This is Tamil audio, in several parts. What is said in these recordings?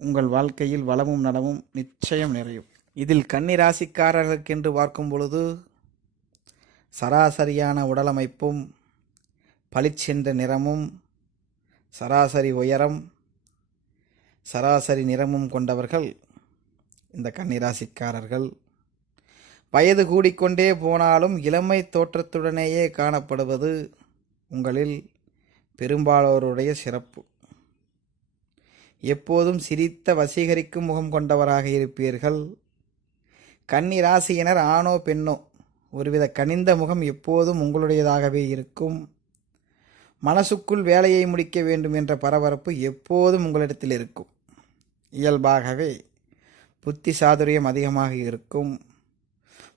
உங்கள் வாழ்க்கையில் வளமும் நலமும் நிச்சயம் நிறையும். இதில் கன்னிராசிக்காரர்களுக்கென்று பார்க்கும் பொழுது சராசரியான உடலமைப்பும் பளிச்சென்ற நிறமும் சராசரி உயரம் சராசரி நிறமும் கொண்டவர்கள் இந்த கன்னிராசிக்காரர்கள். வயது கூடிக்கொண்டே போனாலும் இளமை தோற்றத்துடனேயே காணப்படுவது உங்களில் பெரும்பாலோருடைய சிறப்பு. எப்போதும் சிரித்த வசீகரிக்கும் முகம் கொண்டவராக இருப்பீர்கள். கன்னி ராசியினர் ஆணோ பெண்ணோ ஒருவித கனிந்த முகம் எப்போதும் உங்களுடையதாகவே இருக்கும். மனசுக்குள் வேலையை முடிக்க வேண்டும் என்ற பரபரப்பு எப்போதும் உங்களிடத்தில் இருக்கும். இயல்பாகவே புத்தி சாதுரியம் அதிகமாக இருக்கும்.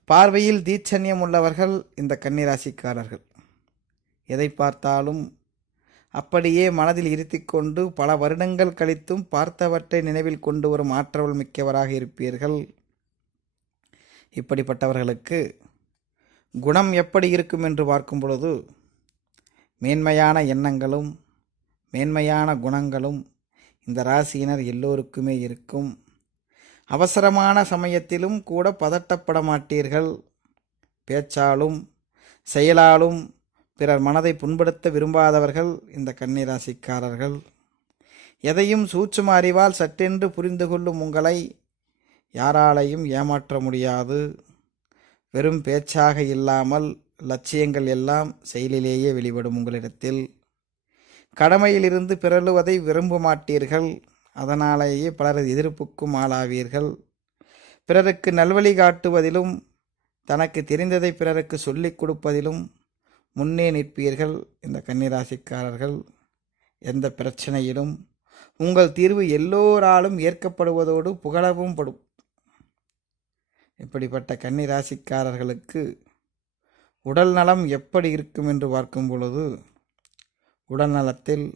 பார்வையில் தீட்சண்யம் உள்ளவர்கள் இந்த கன்னிராசிக்காரர்கள். எதை பார்த்தாலும் அப்படியே மனதில் இருத்திக்கொண்டு பல வருடங்கள் கழித்தும் பார்த்தவற்றை நினைவில் கொண்டு வரும் ஆற்றவள் மிக்கவராக இருப்பீர்கள். இப்படிப்பட்டவர்களுக்கு குணம் எப்படி இருக்கும் என்று பார்க்கும் பொழுது மேன்மையான எண்ணங்களும் மேன்மையான குணங்களும் இந்த ராசியினர் எல்லோருக்குமே இருக்கும். அவசரமான சமயத்திலும் கூட பதட்டப்பட மாட்டீர்கள். பேச்சாலும் செயலாலும் பிறர் மனதை புண்படுத்த விரும்பாதவர்கள் இந்த கன்னிராசிக்காரர்கள். எதையும் சூட்சும அறிவால் சட்டென்று புரிந்து கொள்ளும் உங்களை யாராலையும் ஏமாற்ற முடியாது. வெறும் பேச்சாக இல்லாமல் லட்சியங்கள் எல்லாம் செயலிலேயே வெளிப்படும் உங்களிடத்தில். கடமையிலிருந்து பிறழுவதை விரும்ப மாட்டீர்கள். அதனாலேயே பலரது எதிர்ப்புக்கும் ஆளாவீர்கள். பிறருக்கு நல்வழி காட்டுவதிலும் தனக்கு தெரிந்ததை பிறருக்கு சொல்லிக் கொடுப்பதிலும் முன்னே நிற்பீர்கள். இந்த கன்னிராசிக்காரர்கள் எந்த பிரச்சனையிலும் உங்கள் தீர்வு எல்லோராலும் ஏற்கப்படுவதோடு புகழவும் படும். இப்படிப்பட்ட கன்னிராசிக்காரர்களுக்கு உடல் நலம் எப்படி இருக்கும் என்று பார்க்கும் பொழுது உடல் நலத்தில்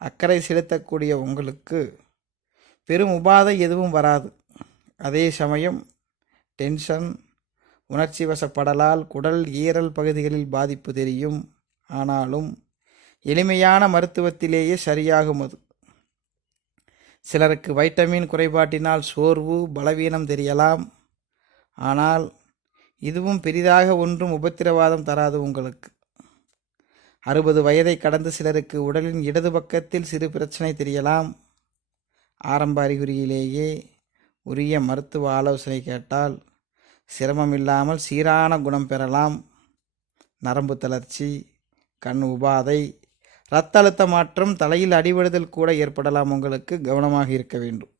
அக்கறை செலுத்தக்கூடிய உங்களுக்கு பெரும் உபாதை எதுவும் வராது. அதே சமயம் டென்ஷன் உணர்ச்சி வசப்படலால் குடல் ஈரல் பகுதிகளில் பாதிப்பு தெரியும். ஆனாலும் எளிமையான மருத்துவத்திலேயே சரியாகும் அது சிலருக்கு வைட்டமின் குறைபாட்டினால் சோர்வு பலவீனம் தெரியலாம். ஆனால் இதுவும் பெரிதாக ஒன்றும் உபத்திரவாதம் தராது உங்களுக்கு. அறுபது வயதை கடந்து சிலருக்கு உடலின் இடது பக்கத்தில் சிறு பிரச்சனை தெரியலாம். ஆரம்ப அறிகுறியிலேயே உரிய மருத்துவ ஆலோசனை கேட்டால் சிரமம் இல்லாமல் சீரான குணம் பெறலாம். நரம்பு தளர்ச்சி கண் உபாதை இரத்த அழுத்த மாற்றம் தலையில் அடிபடுதல் கூட ஏற்படலாம். உங்களுக்கு கவனமாக இருக்க வேண்டும்.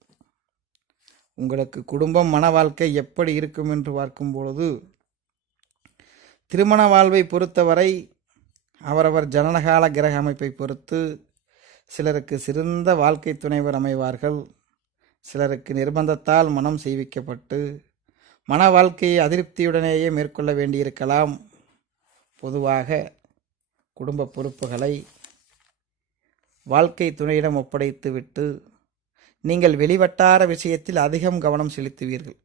உங்களுக்கு குடும்பம் மன வாழ்க்கை எப்படி இருக்கும் என்று பார்க்கும் பொழுது திருமண வாழ்வை பொறுத்தவரை அவரவர் ஜனனகால கிரக அமைப்பை பொறுத்து சிலருக்கு சிறந்த வாழ்க்கை துணைவர் அமைவார்கள். சிலருக்கு நிர்பந்தத்தால் மனம் செய்விக்கப்பட்டு மன வாழ்க்கையை அதிருப்தியுடனேயே மேற்கொள்ள வேண்டியிருக்கலாம். பொதுவாக குடும்ப பொறுப்புகளை வாழ்க்கை துணையிடம் ஒப்படைத்துவிட்டு நீங்கள் வெளிவட்டார விஷயத்தில் அதிகம் கவனம் செலுத்துவீர்கள்.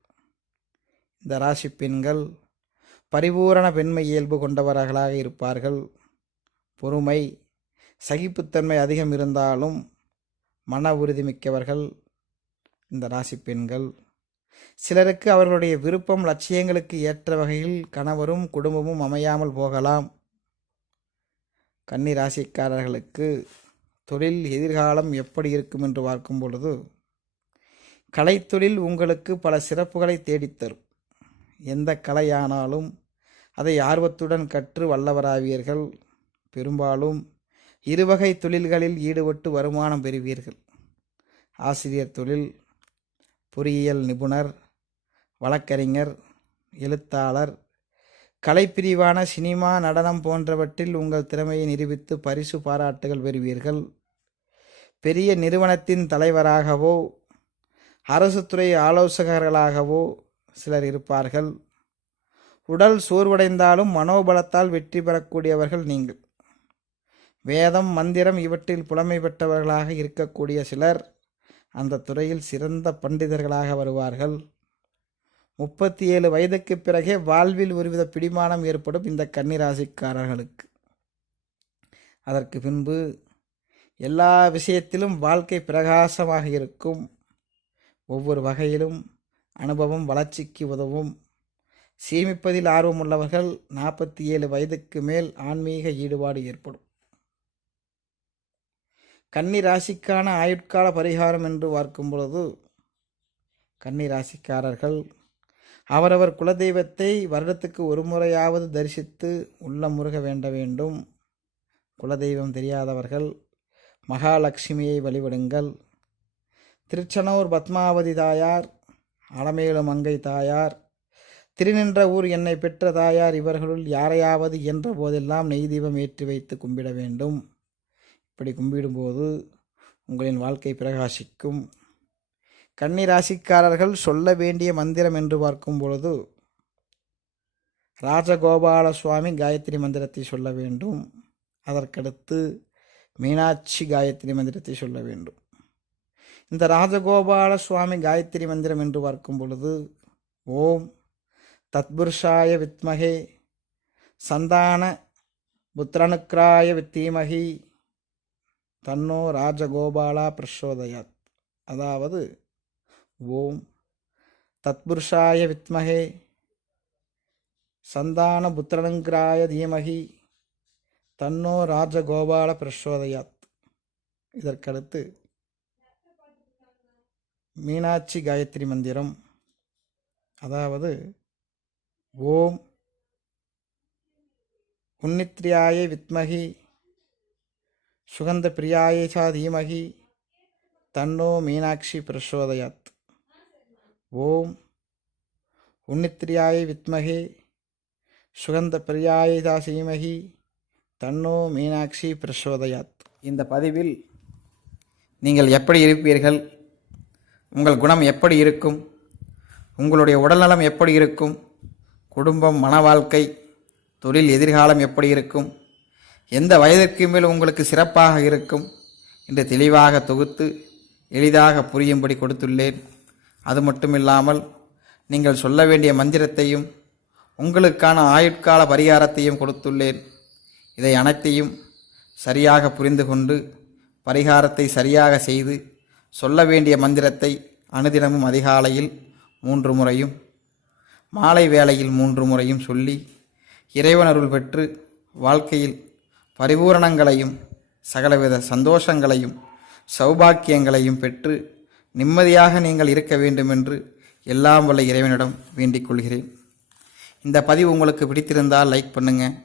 இந்த ராசி பெண்கள் பரிபூரண பெண்மை இயல்பு கொண்டவர்களாக இருப்பார்கள். பொறுமை சகிப்புத்தன்மை அதிகம் இருந்தாலும் மன உறுதிமிக்கவர்கள் இந்த ராசி பெண்கள். சிலருக்கு அவர்களுடைய விருப்பம் லட்சியங்களுக்கு ஏற்ற வகையில் கணவரும் குடும்பமும் அமையாமல் போகலாம். கன்னி ராசிக்காரர்களுக்கு தொழில் எதிர்காலம் எப்படி இருக்கும் என்று பார்க்கும் பொழுது கலைத்தொழில் உங்களுக்கு பல சிறப்புகளை தேடித்தரும். எந்த கலையானாலும் அதை ஆர்வத்துடன் கற்று வல்லவராவீர்கள். பெரும்பாலும் இருவகை தொழில்களில் ஈடுபட்டு வருமானம் பெறுவீர்கள். ஆசிரியர் தொழில் பொறியியல் நிபுணர் வழக்கறிஞர் எழுத்தாளர் கலைப்பிரிவான சினிமா நடனம் போன்றவற்றில் உங்கள் திறமையை நிரூபித்து பரிசு பாராட்டுகள் பெறுவீர்கள். பெரிய நிறுவனத்தின் தலைவராகவோ அரசு துறை ஆலோசகர்களாகவோ சிலர் இருப்பார்கள். உடல் சோர்வடைந்தாலும் மனோபலத்தால் வெற்றி பெறக்கூடியவர்கள் நீங்கள். வேதம் மந்திரம் இவற்றில் புலமை பெற்றவர்களாக இருக்கக்கூடிய சிலர் அந்த துறையில் சிறந்த பண்டிதர்களாக வருவார்கள். முப்பத்தி ஏழு வயதுக்கு பிறகே வாழ்வில் ஒருவித பிடிமானம் ஏற்படும் இந்த கன்னிராசிக்காரர்களுக்கு. அதற்கு பின்பு எல்லா விஷயத்திலும் வாழ்க்கை பிரகாசமாக இருக்கும். ஒவ்வொரு வகையிலும் அனுபவம் வளர்ச்சிக்கு உதவும். சேமிப்பதில் ஆர்வமுள்ளவர்கள் நாற்பத்தி ஏழு வயதுக்கு மேல் ஆன்மீக ஈடுபாடு ஏற்படும். கன்னி ராசிக்கான ஆயுட்கால பரிகாரம் என்று பார்க்கும் பொழுது கன்னி ராசிக்காரர்கள் அவரவர் குலதெய்வத்தை வருடத்துக்கு ஒரு முறையாவது தரிசித்து உள்ள முருக வேண்ட வேண்டும். குலதெய்வம் தெரியாதவர்கள் மகாலட்சுமியை வழிபடுங்கள். திருச்சனூர் பத்மாவதி தாயார் அலமேலு மங்கை தாயார் திருநின்ற ஊர் என்னை பெற்ற தாயார் இவர்களுள் யாரையாவது என்ற போதெல்லாம் நெய் தீபம் ஏற்றி வைத்து கும்பிட வேண்டும். இப்படி கும்பிடும்போது உங்களின் வாழ்க்கை பிரகாசிக்கும். கன்னி ராசிக்காரர்கள் சொல்ல வேண்டிய மந்திரம் என்று பார்க்கும் பொழுது ராஜகோபால சுவாமி காயத்ரி மந்திரத்தை சொல்ல வேண்டும். அதற்கடுத்து மீனாட்சி காயத்ரி மந்திரத்தை சொல்ல வேண்டும். இந்த ராஜகோபால சுவாமி காயத்ரி மந்திரம் என்று பார்க்கும் பொழுது ஓம் தத்புருஷாய வித்மகே சந்தான புத்திரனுக்ராய வித்தீமகி தன்னோ ராஜகோபாலா பிரசோதயாத் அதாவது ஓம் தத்புருஷாய வித்மகே சந்தான புத்திரனுங்கிராய தீமகி தன்னோ ராஜகோபால பிரசோதயாத் இதற்கடுத்து மீனாட்சி காயத்ரி மந்திரம். அதாவது ஓம் உன்னித்ரியாய வித்மகி சுகந்த பிரியாயேசா தீமகி தன்னோ மீனாட்சி பிரசோதயாத். ஓம். உன்னித்ரியாய வித்மகே சுகந்த பிரியாயதா சீமகி தன்னோ மீனாட்சி பிரசோதயாத். இந்த பதிவில் நீங்கள் எப்படி இருப்பீர்கள் உங்கள் குணம் எப்படி இருக்கும் உங்களுடைய உடல்நலம் எப்படி இருக்கும் குடும்பம் மன வாழ்க்கை தொழில் எதிர்காலம் எப்படி இருக்கும் எந்த வயதிற்கு மேல் உங்களுக்கு சிறப்பாக இருக்கும் என்று தெளிவாக தொகுத்து எளிதாக புரியும்படி கொடுத்துள்ளேன். அது மட்டுமில்லாமல் நீங்கள் சொல்ல வேண்டிய மந்திரத்தையும் உங்களுக்கான ஆயுட்கால பரிகாரத்தையும் கொடுத்துள்ளேன். இதை அனைத்தையும் சரியாக புரிந்து கொண்டு பரிகாரத்தை சரியாக செய்து சொல்ல வேண்டிய மந்திரத்தை அனுதினமும் அதிகாலையில் மூன்று முறையும் மாலை வேளையில் மூன்று முறையும் சொல்லி இறைவனருள் பெற்று வாழ்க்கையில் பரிபூரணங்களையும் சகலவித சந்தோஷங்களையும் சௌபாக்கியங்களையும் பெற்று நிம்மதியாக நீங்கள் இருக்க வேண்டும் என்று எல்லாம் வல்ல இறைவனிடம் வேண்டிக் கொள்கிறேன். இந்த பதிவு உங்களுக்கு பிடித்திருந்தால் லைக் பண்ணுங்கள்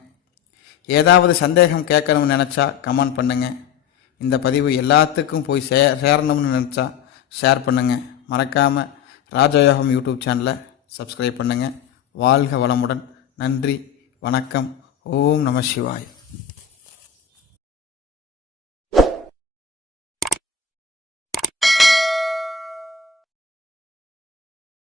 ஏதாவது சந்தேகம் கேட்கணும்னு நினச்சா கமெண்ட் பண்ணுங்கள் இந்த பதிவு எல்லாத்துக்கும் போய் சே சேரணும்னு நினச்சா ஷேர் பண்ணுங்கள் மறக்காமல் ராஜயோகம் யூடியூப் சேனலை சப்ஸ்கிரைப் பண்ணுங்கள் வாழ்க வளமுடன். நன்றி வணக்கம். ஓம் நம சிவாய்.